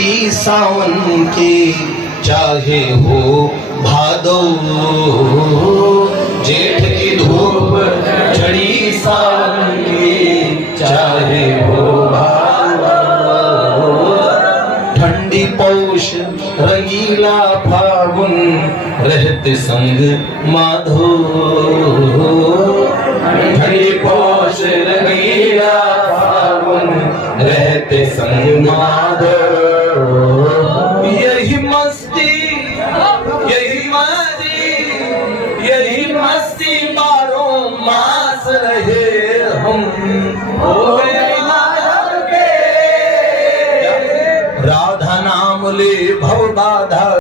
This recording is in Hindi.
चढ़ी सावन की, चाहे हो भादो। जेठ की धूप चढ़ी सावन की, चाहे हो भादो। ठंडी पौष रंगीला फागुन, रहते संग माधो। ठंडी पौष रंगीला फागुन, रहते संग माधो। यही मस्ती